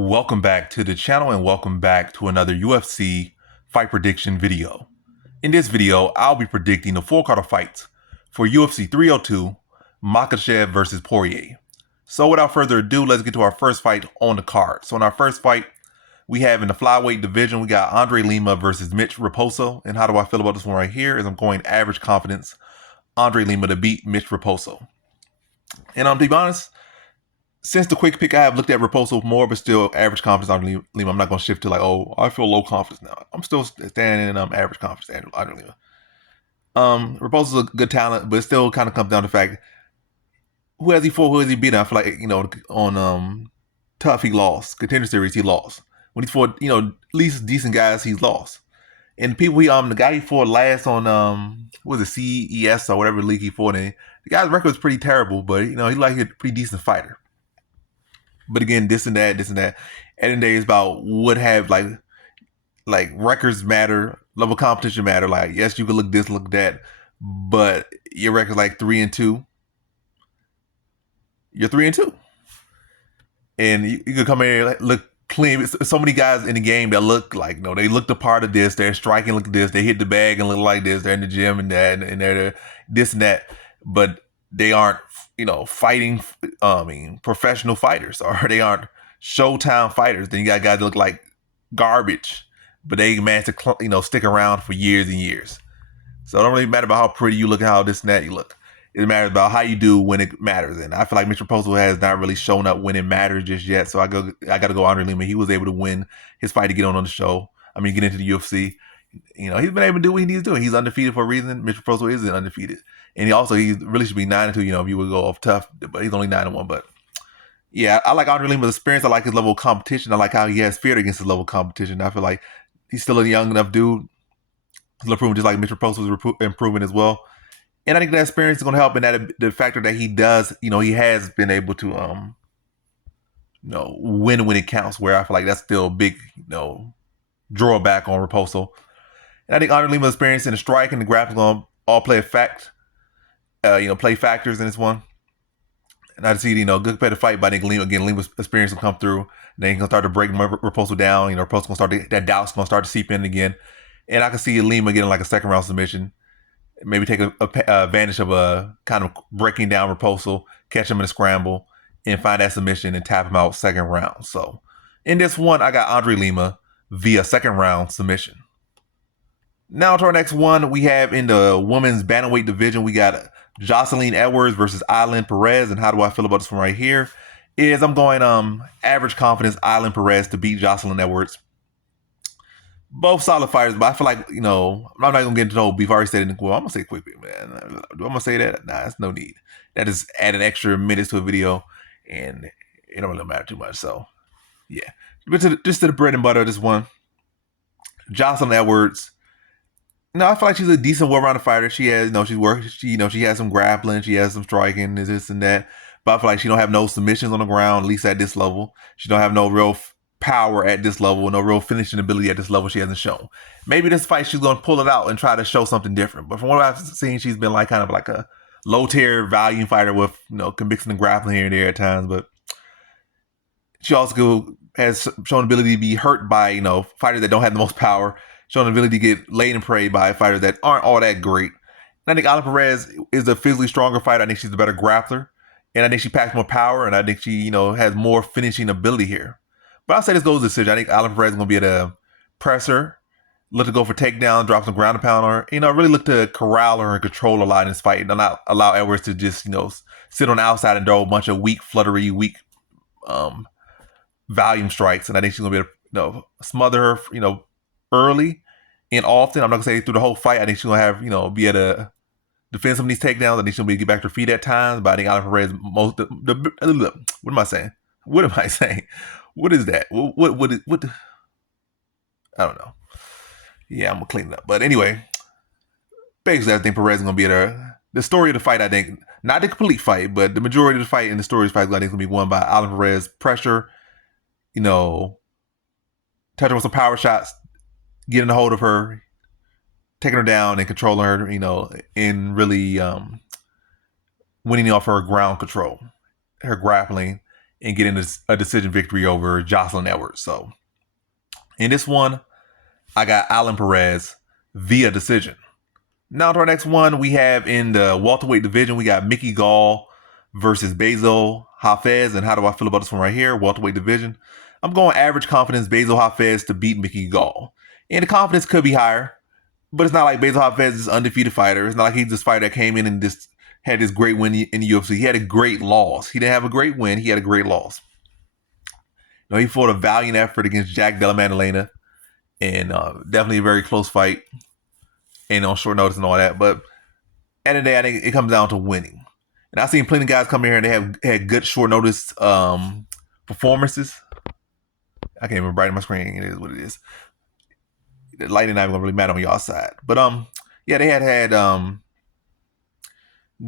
Welcome back to the channel and welcome back to another UFC fight prediction video. In this video, I'll be predicting the full card of fights for UFC 302, Makhachev versus Poirier. So without further ado, let's get to our first fight on the card. So in our first fight, we have in the flyweight division, we got Lima versus Mitch Raposo. And how do I feel about this one right here is I'm going average confidence, Lima to beat Mitch Raposo. And to be honest, since the quick pick, I have looked at Raposo more, but still average confidence on Lima. I'm not going to shift to like, oh, I feel low confidence now. I'm still standing in average confidence on Lima. Raposo's a good talent, but it still kind of comes down to the fact, who has he fought, who has he beaten? I feel like, on Tough, he lost. Contender Series, he lost. When he fought, at least decent guys, he's lost. And people, the guy he fought last on, what was it, CES or whatever league he fought in, the guy's record was pretty terrible, but, he's like a pretty decent fighter. But again, this and that. At the end of the day, it's about what have like records matter, level of competition matter. Like, yes, you could look this, look that, but your record's like 3-2. You're 3-2, and you could come in here look clean. So many guys in the game that look like they look the part of this. They're striking, look at this. They hit the bag and look like this. They're in the gym and that, and they're this and that, but they aren't, fighting, professional fighters, or they aren't Showtime fighters. Then you got guys that look like garbage, but they managed to, stick around for years and years. So it don't really matter about how pretty you look and how this and that you look. It matters about how you do when it matters. And I feel like Mr. Raposo has not really shown up when it matters just yet. So I got to go Lima. He was able to win his fight to get on the show. Get into the UFC. He's been able to do what he needs to do. He's undefeated for a reason. Mr. Raposo isn't undefeated. And he really should be 9-2, if you would go off tough, but he's only 9-1. But yeah, I like Lima's experience. I like his level of competition. I like how he has fear against his level of competition. I feel like he's still a young enough dude. He's improving just like Mr. Raposo was improving as well. And I think that experience is going to help in that the factor that he does, he has been able to, win when it counts, where I feel like that's still a big, drawback on Raposo. And I think Lima's experience in the strike and the grappling going to all play a fact. Play factors in this one. And I see, good competitive fight, but I think Lima's experience will come through. And then he's going to start to break Raposo down. Raposo's going to start that doubt's going to start to seep in again. And I can see Lima getting like a second round submission. Maybe take a advantage of a kind of breaking down Raposo, catch him in a scramble, and find that submission and tap him out second round. So in this one, I got Lima via second round submission. Now to our next one, we have in the women's bantamweight division, we got Jocelyn Edwards versus Ailin Perez. And how do I feel about this one right here? Is I'm going average confidence Ailin Perez to beat Jocelyn Edwards. Both solid fighters, but I feel like, I'm not going to get into no beef. I already said it. Well, I'm going to say it quickly, man. Do I'm going to say that? Nah, there's no need. That is add an extra minutes to a video, and it don't really matter too much. So, yeah. But just to the bread and butter of this one, Jocelyn Edwards. I feel like she's a decent, well-rounded fighter. She has, she has some grappling, she has some striking, this and that. But I feel like she don't have no submissions on the ground, at least at this level. She don't have no real power at this level, no real finishing ability at this level she hasn't shown. Maybe this fight she's going to pull it out and try to show something different. But from what I've seen, she's been like kind of like a low-tier volume fighter with, conviction and grappling here and there at times. But she also has shown ability to be hurt by, fighters that don't have the most power. Showing the ability to get laid and prey by fighters that aren't all that great. And I think Ailin Perez is a physically stronger fighter. I think she's a better grappler. And I think she packs more power. And I think she, has more finishing ability here. But I'll say this goes to decision. I think Ailin Perez is going to be able to press her, look to go for takedown, drop some ground and pound on her. Really look to corral her and control a lot in this fight. And not allow Edwards to just, sit on the outside and throw a bunch of weak, fluttery, weak volume strikes. And I think she's going to be able to, smother her, early and often. I'm not gonna say through the whole fight. I think she's gonna have, be able to defend some of these takedowns. I think she'll be able to get back to her feet at times. But I think Ailin Perez what am I saying? What am I saying? What is that? What I don't know. Yeah, I'm gonna clean it up. But anyway, basically I think Perez is gonna be the story of the fight. I think not the complete fight, but the majority of the fight and the story of the fight I think is gonna be won by Ailin Perez. Pressure, touching with some power shots, getting a hold of her, taking her down and controlling her, and really winning off her ground control, her grappling, and getting a decision victory over Jocelyn Edwards. So in this one, I got Alan Perez via decision. Now to our next one, we have in the welterweight division, we got Mickey Gall versus Bezo Hafez. And how do I feel about this one right here? Welterweight division. I'm going average confidence Bezo Hafez to beat Mickey Gall. And the confidence could be higher, but it's not like Bezo Hafez is an undefeated fighter. It's not like he's this fighter that came in and just had this great win in the UFC. He had a great loss. He didn't have a great win. He had a great loss. You know, he fought a valiant effort against Jack Della Maddalena, and definitely a very close fight. And on short notice and all that. But at the end of the day, I think it comes down to winning. And I've seen plenty of guys come in here and they have had good short notice performances. I can't even brighten my screen. It is what it is. The lighting not even gonna really matter on y'all side. But yeah, they had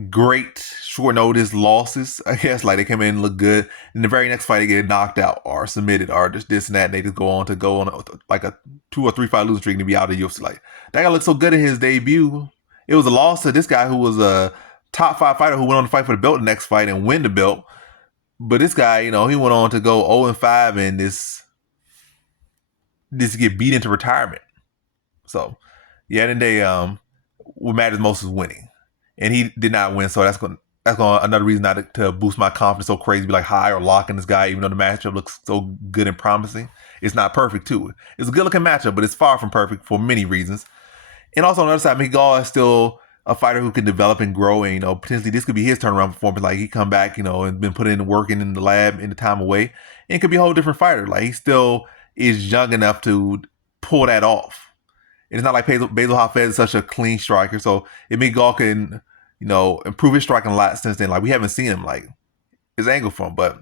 great short notice losses, I guess. Like they come in and look good. In the very next fight, they get knocked out or submitted or just this and that. And they just go on like a 2 or 3 fight losing streak and be out of the UFC. Like that guy looked so good in his debut. It was a loss to this guy who was a top 5 fighter who went on to fight for the belt the next fight and win the belt. But this guy, you know, he went on to go 0-5 and this get beat into retirement. So yeah, at the end of the day, what matters most is winning. And he did not win, so that's going another reason not to boost my confidence so crazy, be like high or locking this guy, even though the matchup looks so good and promising. It's not perfect too. It's a good looking matchup, but it's far from perfect for many reasons. And also on the other side, Mickey Gall is still a fighter who can develop and grow, and you know, potentially this could be his turnaround performance. Like he come back, you know, and been putting in the work in the lab in the time away, and it could be a whole different fighter. Like he still is young enough to pull that off. And it's not like Bezo Hafez is such a clean striker, so if Mickey Gall can, you know, improve his striking a lot since then. Like we haven't seen him like his angle from, but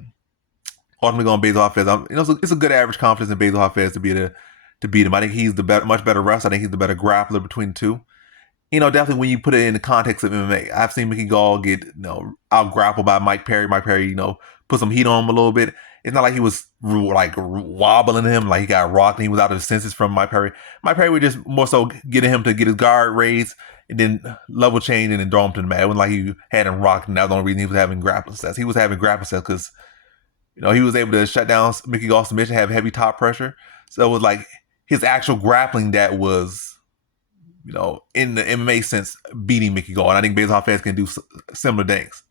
ultimately going Bezo Hafez. You know, it's a good average confidence in Bezo Hafez to beat him. I think he's the much better wrestler. I think he's the better grappler between the two. You know, definitely when you put it in the context of MMA, I've seen Mickey Gall get, you know, out grappled by Mike Perry. Mike Perry, you know, put some heat on him a little bit. It's not like he was like wobbling him, like he got rocked and he was out of his senses from Mike Perry. Mike Perry was just more so getting him to get his guard raised and then level change and then throw him to the mat. It wasn't like he had him rocked and that was the only reason he was having grappling success. He was having grappling success because, you know, he was able to shut down Mickey Gall's submission, have heavy top pressure. So it was like his actual grappling that was, you know, in the MMA sense, beating Mickey Gall. And I think Bezo Hafez can do similar things.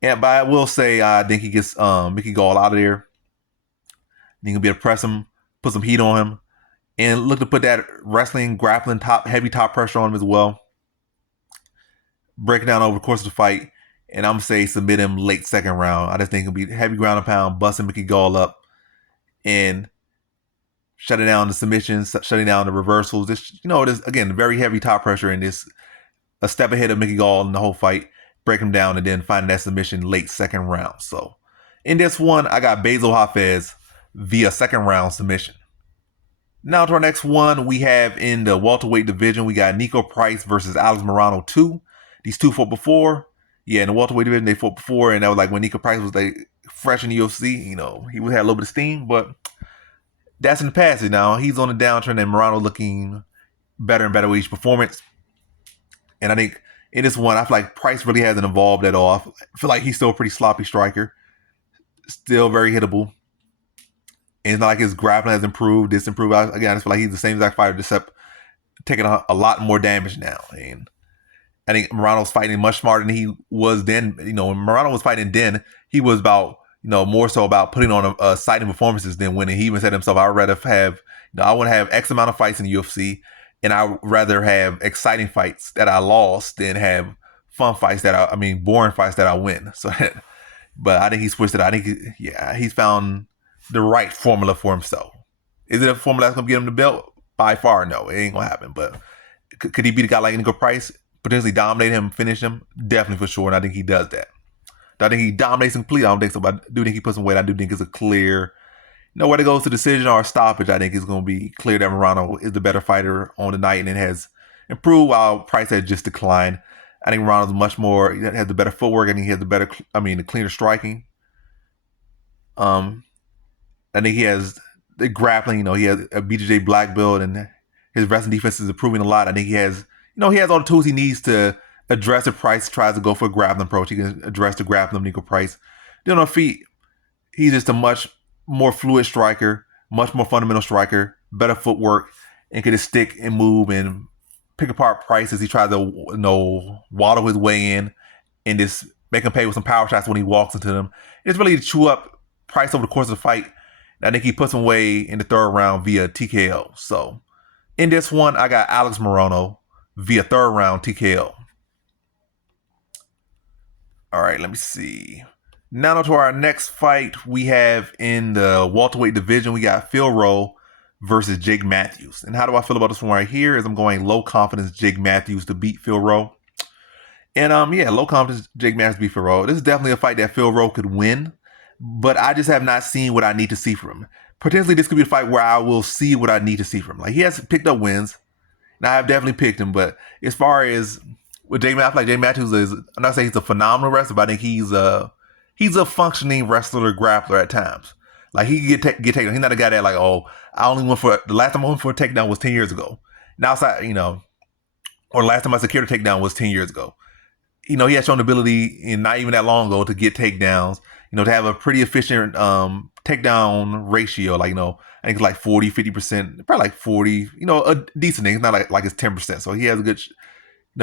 Yeah, but I will say I think he gets Mickey Gall out of there. He can be able to press him, put some heat on him, and look to put that wrestling, grappling, heavy top pressure on him as well. Break it down over the course of the fight, and I'm going to say submit him late second round. I just think it'll be heavy ground and pound, busting Mickey Gall up, and shutting down the submissions, shutting down the reversals. This, you know, it is, again, very heavy top pressure, and this a step ahead of Mickey Gall in the whole fight. Break him down and then find that submission late second round. So in this one, I got Bezo Hafez via second round submission. Now to our next one, we have in the welterweight division, we got Nico Price versus Alex Morono 2. These two fought before. Yeah, in the welterweight division, they fought before, and that was like when Nico Price was like fresh in the UFC. You know, he had a little bit of steam, but that's in the past now. He's on the downturn, and Morono looking better and better with each performance. And I think in this one, I feel like Price really hasn't evolved at all. I feel like he's still a pretty sloppy striker. Still very hittable. And it's not like his grappling has improved, disimproved. Again, I just feel like he's the same exact fighter, except taking a lot more damage now. And I think Morono's fighting much smarter than he was then. You know, when Morono was fighting then, he was about, you know, more so about putting on exciting performances than winning. He even said himself, I'd rather have, you know, I want to have X amount of fights in the UFC. And I'd rather have exciting fights that I lost than have fun fights boring fights that I win. So, but I think he switched it. I think, he's found the right formula for himself. Is it a formula that's going to get him the belt? By far, no. It ain't going to happen. But could he beat a guy like Nico Price? Potentially dominate him, finish him? Definitely for sure. And I think he does that. Do I think he dominates completely? I don't think so. But I do think he puts some weight. I do think it's a clear, whether it goes to decision or stoppage, I think it's going to be clear that Morono is the better fighter on the night and has improved while Price has just declined. I think Morono's much more, has the better footwork. I think he has the cleaner striking. I think he has the grappling, he has a BJJ black belt and his wrestling defense is improving a lot. I think he has, he has all the tools he needs to address if Price tries to go for a grappling approach. He can address the grappling of Nico Price. Then on feet, he's just a much more fluid striker, much more fundamental striker, better footwork, and can just stick and move and pick apart Price as he tries to waddle his way in and just make him pay with some power shots when he walks into them. It's really to chew up Price over the course of the fight. And I think he puts him away in the third round via TKO. So in this one, I got Alex Morono via third round TKO. All right, let me see. Now to our next fight, we have in the welterweight division, we got Phil Rowe versus Jake Matthews. And how do I feel about this one right here? Is I'm going low confidence Jake Matthews to beat Phil Rowe. And low confidence Jake Matthews to beat Phil Rowe. This is definitely a fight that Phil Rowe could win, but I just have not seen what I need to see from him. Potentially, this could be a fight where I will see what I need to see from him. Like, he has picked up wins, and I have definitely picked him. But as far as with Jake Matthews, I feel like Jake Matthews is, I'm not saying he's a phenomenal wrestler, but I think he's a functioning wrestler, grappler at times. Like, he can get taken. He's not a guy that like, oh, I only went for the last time I went for a takedown was 10 years ago. Now, or the last time I secured a takedown was 10 years ago. He has shown the ability, and not even that long ago, to get takedowns. To have a pretty efficient takedown ratio. Like, I think it's like 40, 50%, probably like 40. A decent thing. It's not like it's 10%. So he has a good,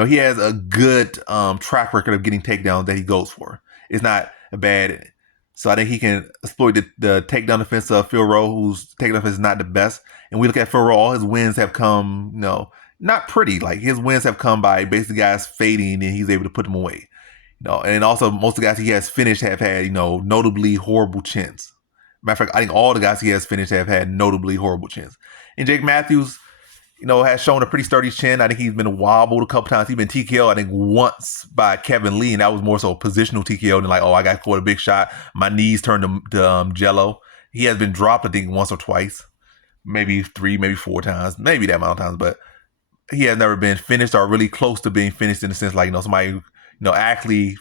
he has a good track record of getting takedowns that he goes for. It's not a bad. So I think he can exploit the takedown defense of Phil Rowe, whose takedown defense is not the best. And we look at Phil Rowe, all his wins have come, not pretty. Like, his wins have come by basically guys fading, and he's able to put them away. And also most of the guys he has finished have had, notably horrible chins. Matter of fact, I think all the guys he has finished have had notably horrible chins. And Jake Matthews, has shown a pretty sturdy chin. I think he's been wobbled a couple times. He's been TKO, I think, once by Kevin Lee, and that was more so positional TKO than like, oh, I got caught a big shot. My knees turned to jello. He has been dropped, I think, once or twice, maybe 3, maybe 4 times, maybe that amount of times, but he has never been finished or really close to being finished in the sense like, somebody actually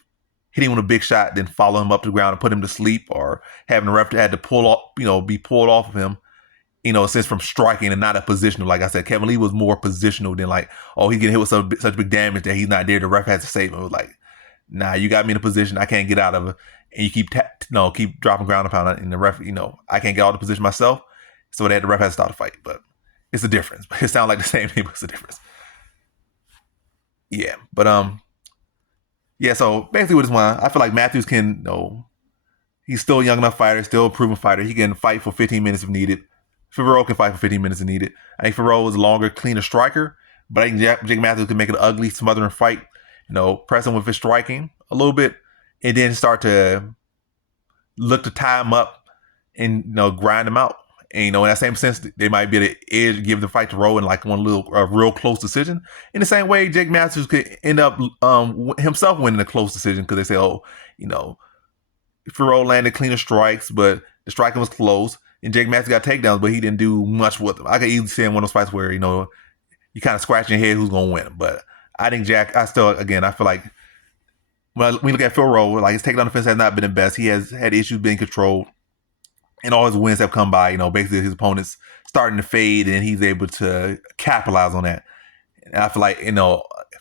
hit him with a big shot, then follow him up to the ground and put him to sleep, or having the ref had to pull off, be pulled off of him, a sense from striking and not a positional. Like I said, Kevin Lee was more positional than like, oh, he's getting hit with such big damage that he's not there. The ref has to save him. It was like, nah, you got me in a position I can't get out of it, and you keep dropping ground and pound, and the ref, I can't get out of the position myself, so that the ref has to start the fight. But it's a difference. But it sounds like the same thing, but it's a difference. Yeah, but so basically with this one, I feel like Matthews can, he's still a young enough fighter, still a proven fighter. He can fight for 15 minutes if needed. Rowe can fight for 15 minutes if needed. I think Rowe is a longer, cleaner striker, but I think Jake Matthews can make it an ugly, smothering fight, press him with his striking a little bit, and then start to look to tie him up and, grind him out. And, in that same sense, they might be able to edge, give the fight to Rowe in like one real close decision. In the same way, Jake Matthews could end up himself winning a close decision because they say, oh, Rowe landed cleaner strikes, but the striking was close. And Jake Matthews got takedowns, but he didn't do much with them. I could easily see in one of those fights where, you kind of scratch your head who's going to win. But I think I feel like when we look at Phil Rowe, like, his takedown defense has not been the best. He has had issues being controlled. And all his wins have come by, basically his opponents starting to fade, and he's able to capitalize on that. And I feel like,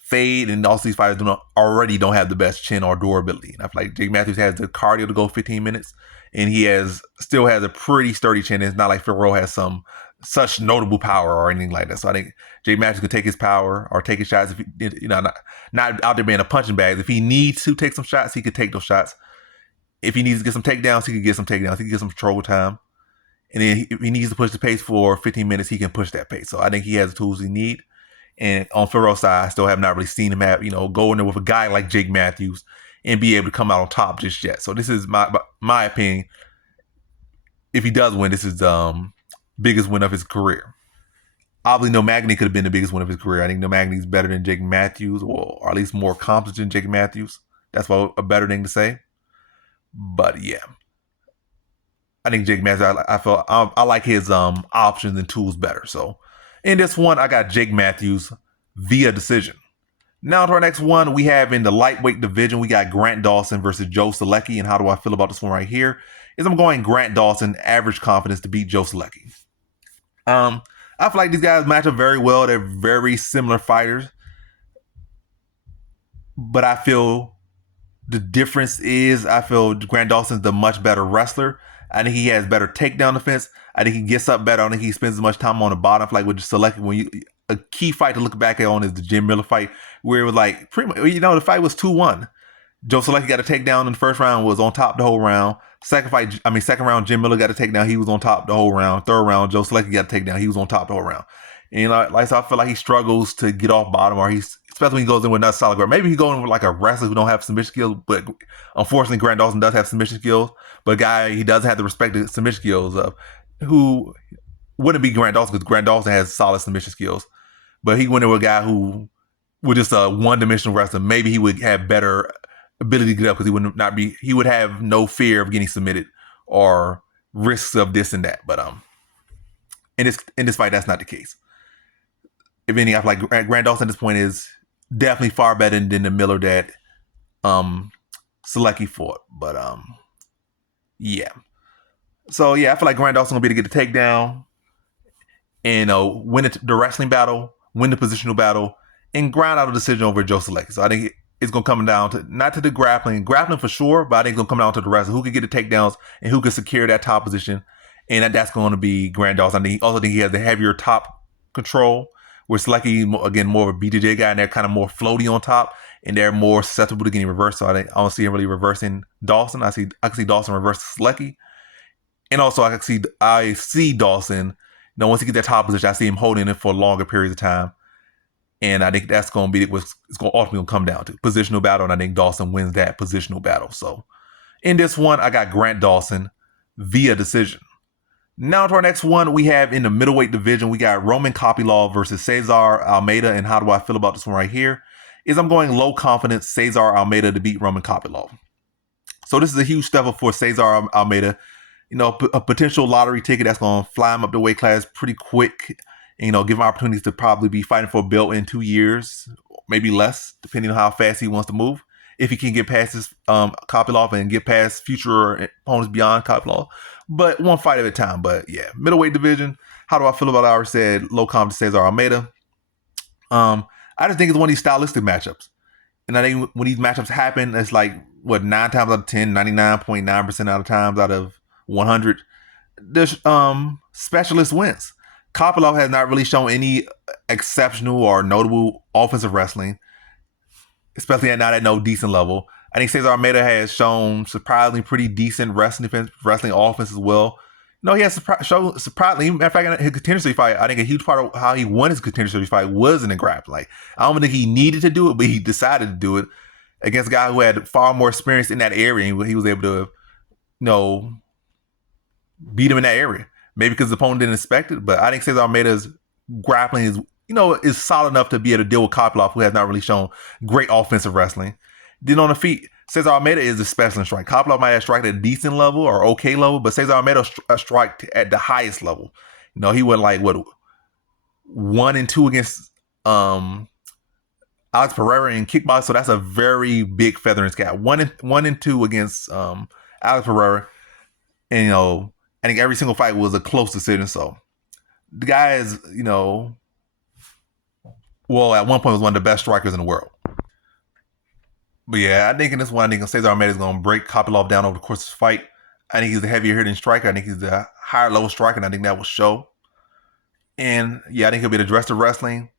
fade, and also these fighters already don't have the best chin or durability. And I feel like Jake Matthews has the cardio to go 15 minutes, and he still has a pretty sturdy chin. It's not like Phil Rowe has some such notable power or anything like that. So I think Jake Matthews could take his power or take his shots. If he, not out there being a punching bag. If he needs to take some shots, he could take those shots. If he needs to get some takedowns, he can get some takedowns. He can get some control time. And then if he needs to push the pace for 15 minutes, he can push that pace. So I think he has the tools he needs. And on Phil Rowe's side, I still have not really seen him have, go in there with a guy like Jake Matthews and be able to come out on top just yet. So this is my opinion. If he does win, this is the biggest win of his career. Obviously, No Magny could have been the biggest win of his career. I think No Magny is better than Jake Matthews, or at least more accomplished than Jake Matthews. That's a better thing to say. But yeah, I think Jake Matthews, I like his options and tools better. So in this one, I got Jake Matthews via decision. Now to our next one, we have in the lightweight division, we got Grant Dawson versus Joe Solecki. And how do I feel about this one right here? I'm going Grant Dawson, average confidence to beat Joe Solecki. I feel like these guys match up very well. They're very similar fighters. But I feel the difference is, Grant Dawson's the much better wrestler. I think he has better takedown defense. I think he gets up better. I don't think he spends as much time on the bottom. I feel like with Solecki, when a key fight to look back on is the Jim Miller fight, where it was like pretty much, the fight was 2-1. Joe Solecki got a takedown in the first round, was on top the whole round. Second round, Jim Miller got a takedown. He was on top the whole round. Third round, Joe Solecki got a takedown. He was on top the whole round. And like I feel like he struggles to get off bottom, or especially when he goes in with not solid ground. Maybe he goes in with like a wrestler who don't have submission skills, but unfortunately, Grant Dawson does have submission skills. But a guy he doesn't have the respected submission skills of, who wouldn't be Grant Dawson, because Grant Dawson has solid submission skills. But he went in with a guy who was just a one-dimensional wrestler. Maybe he would have better ability to get up, because he would have no fear of getting submitted or risks of this and that. But in this fight, that's not the case. If anything, I feel like Grant Dawson at this point is definitely far better than the Miller that Solecki fought. But yeah. So yeah, I feel like Grant Dawson will be able to get the takedown and win the wrestling battle, win the positional battle, and grind out a decision over Joe Solecki. So I think it's going to come down to, not to the grappling for sure, but I think it's going to come down to the wrestling, who can get the takedowns and who can secure that top position. And that's going to be Grant Dawson. I also think he has the heavier top control, where Solecki, again, more of a BJJ guy, and they're kind of more floaty on top, and they're more susceptible to getting reversed. So I don't see him really reversing Dawson. I can see Dawson reverse Solecki. And also I see Dawson, once he gets that top position, I see him holding it for longer periods of time. And I think that's going to be what's going to ultimately come down to positional battle. And I think Dawson wins that positional battle. So in this one, I got Grant Dawson via decision. Now to our next one, we have in the middleweight division, we got Roman Kopylov versus Cesar Almeida. And how do I feel about this one right here? I'm going low confidence Cesar Almeida to beat Roman Kopylov. So this is a huge step up for Cesar Almeida. A potential lottery ticket that's going to fly him up the weight class pretty quick. Give him opportunities to probably be fighting for a belt in 2 years, maybe less, depending on how fast he wants to move. If he can get past his Kopylov and get past future opponents beyond Kopylov. But one fight at a time. But yeah, middleweight division. How do I feel about it? I already said low confidence Cesar Almeida. I just think it's one of these stylistic matchups. And I think when these matchups happen, it's like, 9 times out of 10, 99.9% out of times out of 100, the specialist wins. Kopylov has not really shown any exceptional or notable offensive wrestling, especially not at no decent level. I think Cesar Almeida has shown surprisingly pretty decent wrestling offense as well. He has surprisingly, matter of fact, his contingency fight, I think a huge part of how he won his contingency fight was in the grappling. I don't think he needed to do it, but he decided to do it against a guy who had far more experience in that area, and he was able to, beat him in that area. Maybe because the opponent didn't expect it, but I think Cesar Almeida's grappling is solid enough to be able to deal with Kopylov, who has not really shown great offensive wrestling. Then on the feet, Cesar Almeida is a specialist in strike. Kopylov might have struck at a decent level or okay level, but Cesar Almeida struck at the highest level. He went 1-2 against Alex Pereira in kickboxing, so that's a very big feather in his cap. 1-2 against Alex Pereira, and I think every single fight was a close decision. So the guy is, at one point was one of the best strikers in the world. But yeah, I think in this one, Cesar Almeida is going to break Kopylov down over the course of the fight. I think he's a heavier hitting striker. I think he's a higher level striker, and I think that will show. And yeah, I think he'll be able to address the wrestling,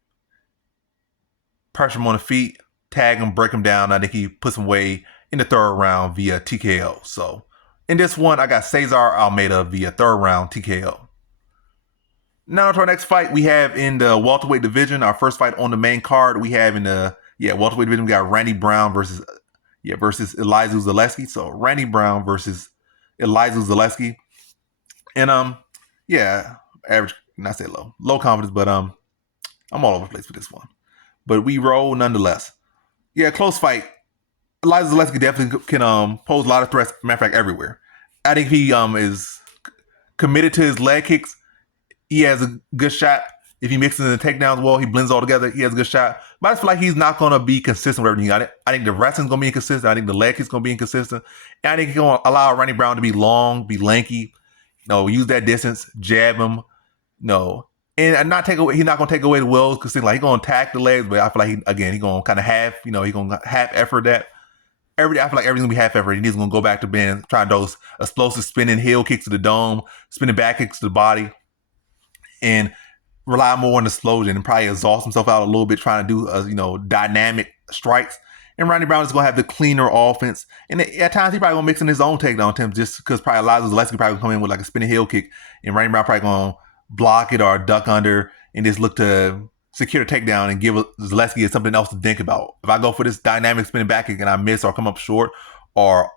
pressure him on the feet, tag him, break him down. I think he puts him away in the third round via TKO. So in this one, I got Cesar Almeida via third round TKO. Now to our next fight, we have in the welterweight division. Our first fight on the main card, we have in the welterweight division, we got Randy Brown versus Oleksiejczuk Zaleski. So Randy Brown versus Oleksiejczuk Zaleski. And average, not say low confidence, but I'm all over the place with this one. But we roll nonetheless. Yeah, close fight. Oleksiejczuk Zaleski definitely can pose a lot of threats, matter of fact, everywhere. I think he is committed to his leg kicks. He has a good shot. If he mixes in the takedowns well, he blends all together, he has a good shot. But I just feel like he's not going to be consistent with everything. I think the wrestling's going to be inconsistent. I think the leg kick's going to be inconsistent. And I think he's going to allow Randy Brown to be long, be lanky, use that distance, jab him, and not take away. He's not going to take away the wills because he's going to attack the legs. But I feel like he's going to kind of half, he's going to half effort that. I feel like everything's gonna be half effort. He's gonna go back to being trying those explosive spinning heel kicks to the dome, spinning back kicks to the body, and rely more on explosion and probably exhaust himself out a little bit trying to do dynamic strikes. And Randy Brown is gonna have the cleaner offense. And at times he probably gonna mix in his own takedown attempts just because probably Zaleski probably gonna come in with like a spinning heel kick, and Randy Brown probably gonna block it or duck under and just look to secure the takedown and give Zaleski something else to think about. If I go for this dynamic spinning back kick and I miss or come up short, or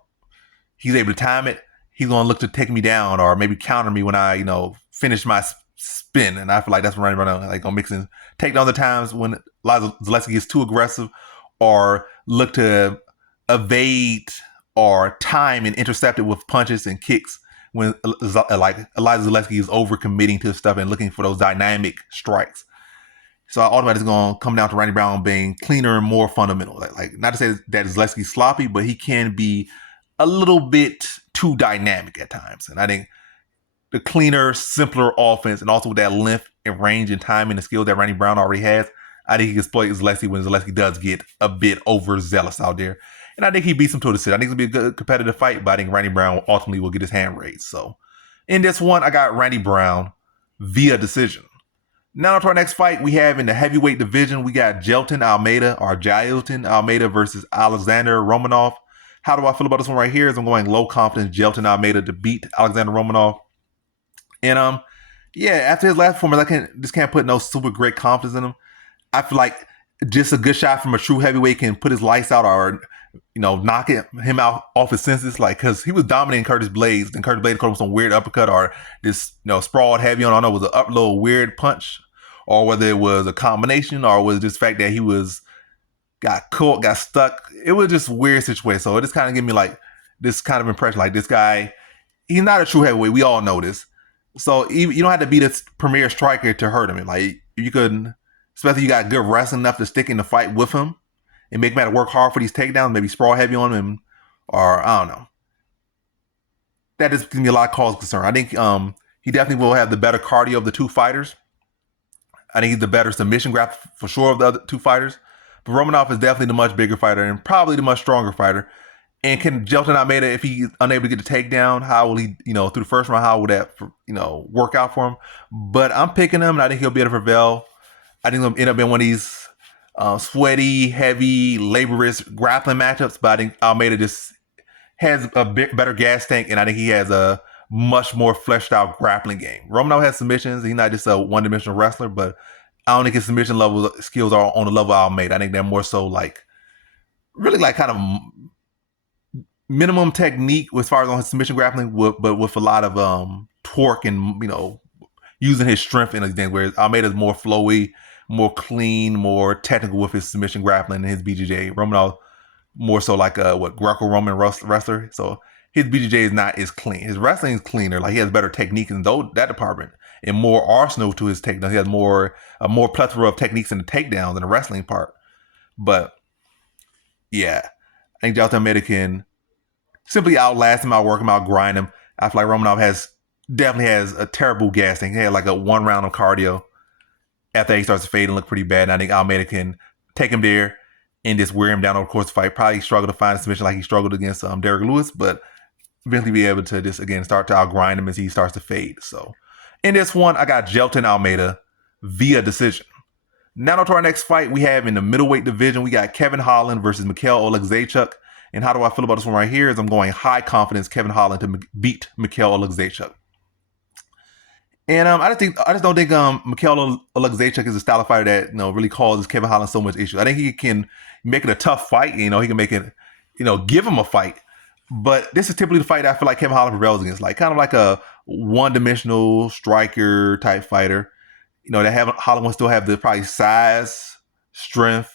he's able to time it, he's gonna look to take me down or maybe counter me when I finish my spin. And I feel like that's when Randy Brown like gonna mix in takedowns at times when Zaleski gets too aggressive, or look to evade or time and intercept it with punches and kicks when Elijah Zaleski is overcommitting to stuff and looking for those dynamic strikes. So ultimately it's going to come down to Randy Brown being cleaner and more fundamental. Like not to say that Zaleski's sloppy, but he can be a little bit too dynamic at times. And I think the cleaner, simpler offense, and also with that length and range and timing and skill that Randy Brown already has, I think he can exploit Zaleski when Zaleski does get a bit overzealous out there. And I think he beats him to a decision. I think it's going to be a good competitive fight, but I think Randy Brown ultimately will get his hand raised. So in this one, I got Randy Brown via decision. Now to our next fight, we have in the heavyweight division, we got Jailton Almeida versus Alexander Romanov. How do I feel about this one right here? I'm going low confidence Jailton Almeida to beat Alexander Romanov. And after his last performance, I can't put no super great confidence in him. I feel like just a good shot from a true heavyweight can put his lights out or knock him out off his senses, like, because he was dominating Curtis Blades, and Curtis Blades caught him with some weird uppercut or this sprawled heavy on. I don't know, it was an up little weird punch, or whether it was a combination, or was it just the fact that he got caught, got stuck. It was just a weird situation. So it just kind of gave me like this kind of impression, like this guy, he's not a true heavyweight. We all know this. So you don't have to be this premier striker to hurt him. Like you could, especially you got good wrestling enough to stick in the fight with him and make him have to work hard for these takedowns, maybe sprawl heavy on him, or I don't know. That just gives me a lot of cause of concern. I think he definitely will have the better cardio of the two fighters. I think he's the better submission grappler for sure of the other two fighters. But Romanov is definitely the much bigger fighter and probably the much stronger fighter. And can Jailton Almeida, if he's unable to get the takedown, how will he, through the first round, how will that, work out for him? But I'm picking him, and I think he'll be able to prevail. I think he'll end up in one of these sweaty, heavy, laborious grappling matchups. But I think Almeida just has a bit better gas tank, and I think he has a much more fleshed out grappling game. Romanov has submissions. He's not just a one-dimensional wrestler, but I don't think his submission level skills are on the level of Almeida. I think they're more so like, really like kind of minimum technique as far as on his submission grappling, but with a lot of torque and using his strength in his thing. Whereas Almeida's more flowy, more clean, more technical with his submission grappling and his BJJ. Romanov more so like a Greco-Roman wrestler. So his BJJ is not as clean. His wrestling is cleaner. Like he has better technique in that department and more arsenal to his takedowns. He has a more plethora of techniques in the takedown than the wrestling part. But yeah, I think Jailton Almeida can simply outlast him, outwork him, outgrind him. I feel like Romanov definitely has a terrible gas tank. He had like a 1 round of cardio after he starts to fade and look pretty bad. And I think Almeida can take him there and just wear him down over the course of the fight. Probably struggle to find a submission like he struggled against Derek Lewis, but eventually be able to just, again, start to outgrind him as he starts to fade. So in this one, I got Jailton Almeida via decision. Now to our next fight, we have in the middleweight division, we got Kevin Holland versus Mikhail Oleksiejczuk. And how do I feel about this one right here? Is I'm going high confidence Kevin Holland to beat Mikhail Oleksiejczuk. And I just don't think Mikhail Oleksiejczuk is a style of fighter that really causes Kevin Holland so much issue. I think he can make it a tough fight. He can make it, give him a fight. But this is typically the fight I feel like Kevin Holland prevails against, like kind of like a one-dimensional striker type fighter. Holland will still have the probably size, strength,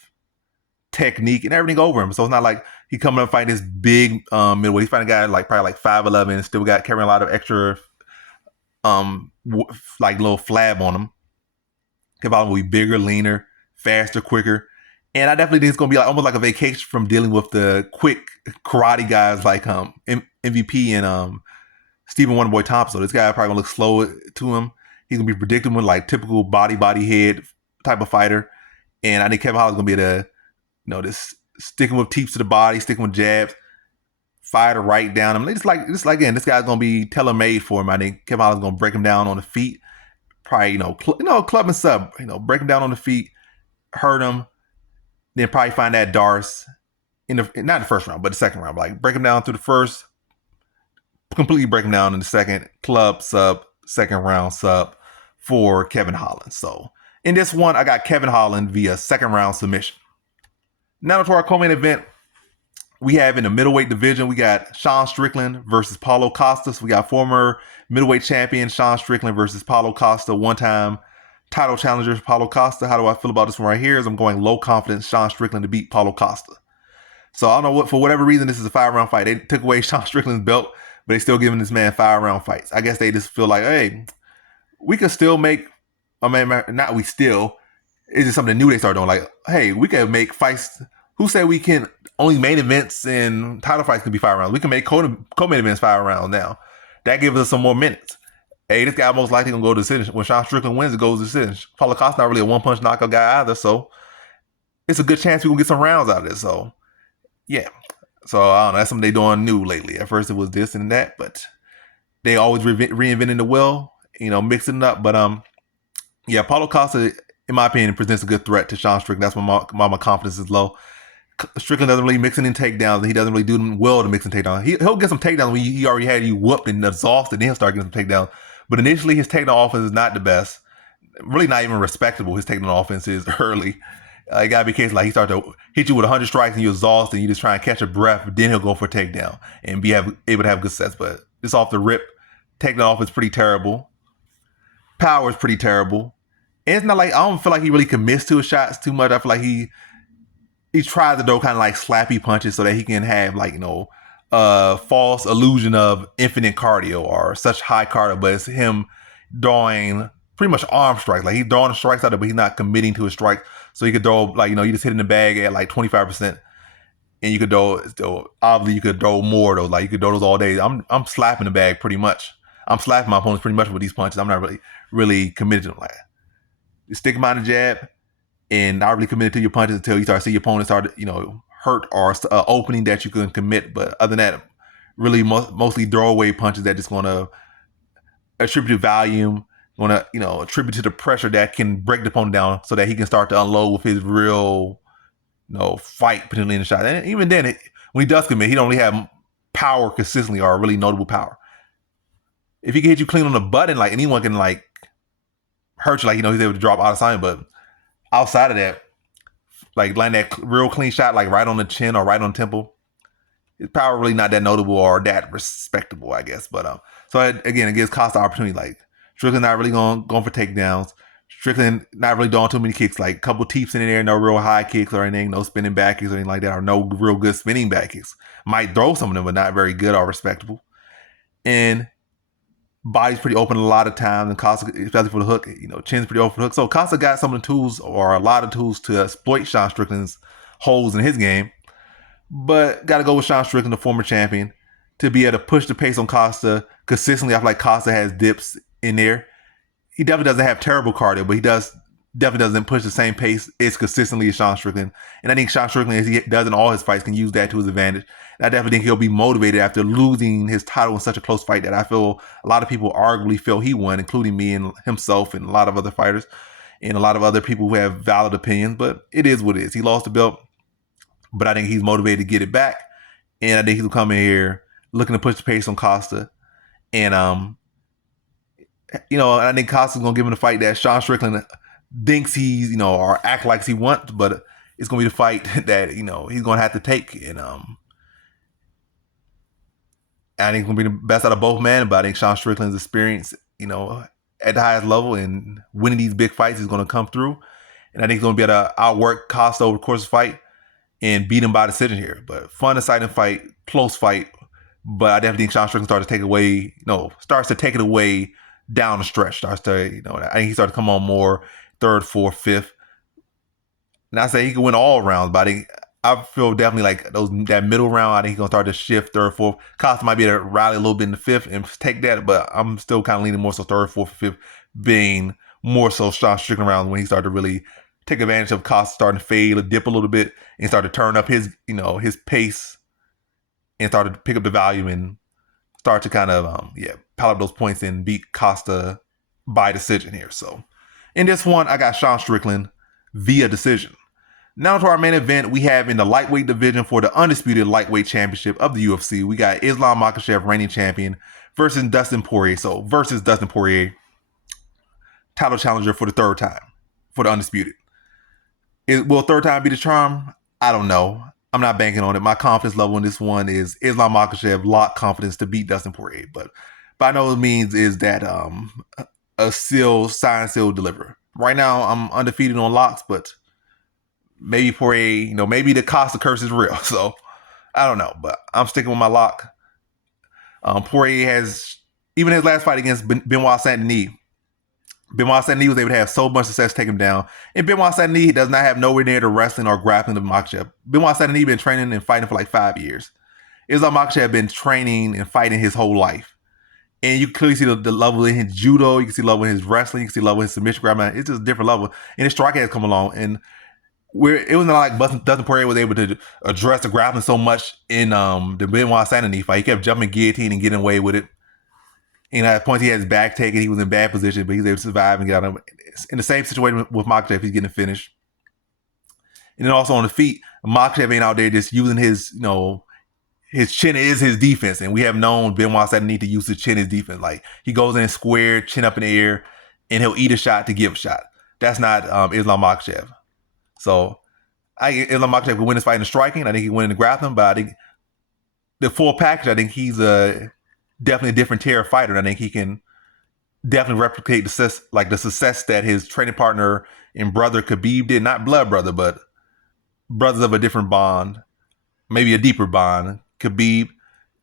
technique, and everything over him. So it's not like he coming up fighting this big middleweight. He's fighting a guy like probably like 5'11", still carrying a lot of extra like little flab on him. Kevin Holland will be bigger, leaner, faster, quicker. And I definitely think it's going to be almost like a vacation from dealing with the quick karate guys like MVP and Stephen Wonderboy Thompson. So this guy probably going to look slow to him. He's going to be predictable, like typical body head type of fighter. And I think Kevin Holland's going to be able to, just sticking with teeps to the body, sticking with jabs, fire to right down him. Just like again, this guy's gonna be tailor made for him. I think Kevin Holland's gonna break him down on the feet, probably club and sub, break him down on the feet, hurt him, then probably find that Darce in the not the first round, but the second round. Like break him down through the first, completely break him down in the second, club sub, second round sub for Kevin Holland. So in this one, I got Kevin Holland via second round submission. Now to our co-main event, we have in the middleweight division, we got Sean Strickland versus Paulo Costa. So we got former middleweight champion Sean Strickland versus Paulo Costa, one-time title challenger Paulo Costa. How do I feel about this one right here? Is I'm going low confidence Sean Strickland to beat Paulo Costa. So I don't know what, for whatever reason, this is a 5-round fight. They took away Sean Strickland's belt, but they still giving this man 5-round fights. I guess they just feel like, hey, we could still make, not we still, it's just something new they start doing. Like, hey, we can make fights. Who said we can only main events and title fights can be 5 rounds? We can make co-main events 5 rounds now. That gives us some more minutes. Hey, this guy most likely gonna go to decision. When Sean Strickland wins, it goes to decision. Paulo Costa not really a one-punch knockout guy either, so it's a good chance we will get some rounds out of this. So yeah. So I don't know, that's something they doing new lately. At first it was this and that, but they always reinventing the wheel, mixing it up. But yeah, Paulo Costa, in my opinion, presents a good threat to Sean Strickland. That's why my confidence is low. Strickland doesn't really mix in takedowns. He doesn't really do them well to mix in takedowns. He'll get some takedowns when he already had you whooped and exhausted, then he'll start getting some takedowns. But initially, his takedown offense is not the best. Really not even respectable. His takedown offense is early. It gotta be a case like he starts to hit you with 100 strikes and you're exhausted and you just try and catch a breath, but then he'll go for a takedown and be able to have good sets. But just off the rip, takedown offense is pretty terrible. Power is pretty terrible. And it's not like, I don't feel like he really commits to his shots too much. I feel like he tries to throw kind of like slappy punches so that he can have false illusion of infinite cardio or such high cardio, but it's him drawing pretty much arm strikes. Like he's drawing the strikes out of it, but he's not committing to his strike. So he could throw you just hit in the bag at like 25%, and you could throw. Obviously, you could throw more though. Like you could throw those all day. I'm slapping the bag pretty much. I'm slapping my opponents pretty much with these punches. I'm not really committed to them. Like you stick them on the jab, and not really committed to your punches until you start to see your opponent start hurt or opening that you can commit. But other than that, really mostly throwaway punches that just going to attribute to volume, going to attribute to the pressure that can break the opponent down so that he can start to unload with his real fight potentially in the shot. And even then, when he does commit, he don't really have power consistently or really notable power. If he can hit you clean on the button, like anyone can hurt you, he's able to drop out of sign. But outside of that, land that real clean shot, right on the chin or right on the temple, his power really not that notable or that respectable, I guess. But so again, it gives Costa opportunity. Strickland not really going for takedowns. Strickland not really doing too many kicks, like a couple teeps in there, no real high kicks or anything, no spinning back kicks or anything like that, or no real good spinning back kicks. Might throw some of them, but not very good or respectable. And body's pretty open a lot of times, and Costa, especially for the hook, chin's pretty open for the hook. So Costa got some of the tools, or a lot of tools, to exploit Sean Strickland's holes in his game. But got to go with Sean Strickland, the former champion, to be able to push the pace on Costa consistently. I feel like Costa has dips in there. He definitely doesn't have terrible cardio, but he definitely doesn't push the same pace as consistently as Sean Strickland. And I think Sean Strickland, as he does in all his fights, can use that to his advantage. And I definitely think he'll be motivated after losing his title in such a close fight that I feel a lot of people arguably feel he won, including me and himself and a lot of other fighters and a lot of other people who have valid opinions. But it is what it is. He lost the belt, but I think he's motivated to get it back. And I think he'll come in here looking to push the pace on Costa. And I think Costa's gonna give him the fight that Sean Strickland thinks he's, or act like he wants, but it's gonna be the fight that he's gonna have to take. And I think it's gonna be the best out of both men. But I think Sean Strickland's experience, at the highest level and winning these big fights is gonna come through. And I think he's gonna be able to outwork Costa over the course of the fight and beat him by decision here. But fun, exciting fight, close fight. But I definitely think Sean Strickland starts to take it away down the stretch. I think he started to come on more third, fourth, fifth. And I say he can win all rounds, but I feel definitely like that middle round, I think he's gonna start to shift third, fourth. Costa might be able to rally a little bit in the fifth and take that, but I'm still kind of leaning more so third, fourth, fifth being more so Sean Strickland rounds when he started to really take advantage of Costa starting to fade, or dip a little bit, and start to turn up his, his pace, and start to pick up the volume and start to kind of, pile up those points and beat Costa by decision here. So in this one, I got Sean Strickland via decision. Now to our main event, we have in the lightweight division for the undisputed lightweight championship of the UFC, we got Islam Makhachev, reigning champion, versus Dustin Poirier. So versus Dustin Poirier, title challenger for the third time for the undisputed. Will third time be the charm? I don't know. I'm not banking on it. My confidence level in this one is Islam Makhachev lock confidence to beat Dustin Poirier, but by no means is that a sign seal deliver. Right now, I'm undefeated on locks, but maybe Poirier, maybe the Costa curse is real. So I don't know, but I'm sticking with my lock. Poirier has, even his last fight against Benoit Saint-Denis, Benoit Saint-Denis was able to have so much success to take him down. And Benoit Saint-Denis does not have nowhere near the wrestling or grappling of Makhachev. Benoit Saint-Denis been training and fighting for like 5 years. Islam Makhachev been training and fighting his whole life. And you can clearly see the level in his judo, you can see the level in his wrestling, you can see the level in his submission grappling. It's just a different level. And his strike has come along. And it was not like Dustin Poirier was able to address the grappling so much in the Benoit Saint-Denis fight. He kept jumping guillotine and getting away with it. And at points he had his back taken, he was in bad position, but he was able to survive and get out of it. In the same situation with Makhachev, he's getting finished. And then also on the feet, Makhachev ain't out there just using his, his chin is his defense. And we have known Benoit Saint-Denis to use his chin as defense. Like, he goes in square, chin up in the air, and he'll eat a shot to give a shot. That's not Islam Makhachev. So Islam Makhachev can win this fight in the striking. I think he can win in the grappling, but I think the full package, I think he's definitely a different tier of fighter. And I think he can definitely replicate the success that his training partner and brother Khabib did. Not blood brother, but brothers of a different bond, maybe a deeper bond. Khabib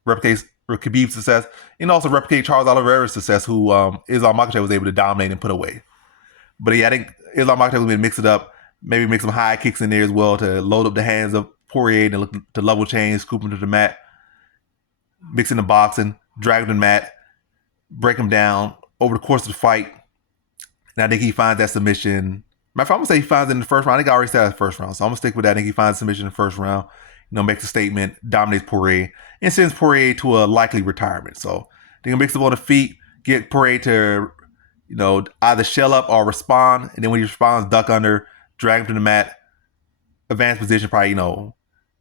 replicates Khabib's success, and also replicate Charles Oliveira's success, who Islam Makhachev was able to dominate and put away. But yeah, I think Islam Makhachev was able to mix it up, maybe make some high kicks in there as well to load up the hands of Poirier and look to level change, scoop him to the mat, mixing the boxing, drag him to the mat, break him down over the course of the fight. And I think he finds that submission. Matter of fact, I'm going to say he finds it in the first round. I think I already said the first round. So I'm going to stick with that. I think he finds submission in the first round, makes a statement, dominates Poirier, and sends Poirier to a likely retirement. So they're going to mix him on the feet, get Poirier to, either shell up or respond. And then when he responds, duck under, drag him to the mat, advanced position, probably,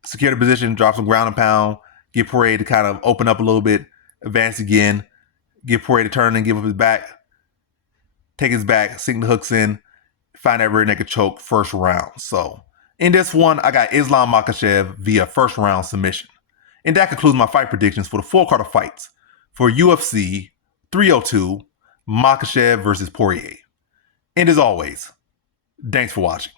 secure the position, drop some ground and pound, get Poirier to kind of open up a little bit, advance again, get Poirier to turn and give up his back, take his back, sink the hooks in, find that rear naked choke, first round. So in this one, I got Islam Makhachev via first round submission. And that concludes my fight predictions for the full card of fights for UFC 302, Makhachev versus Poirier. And as always, thanks for watching.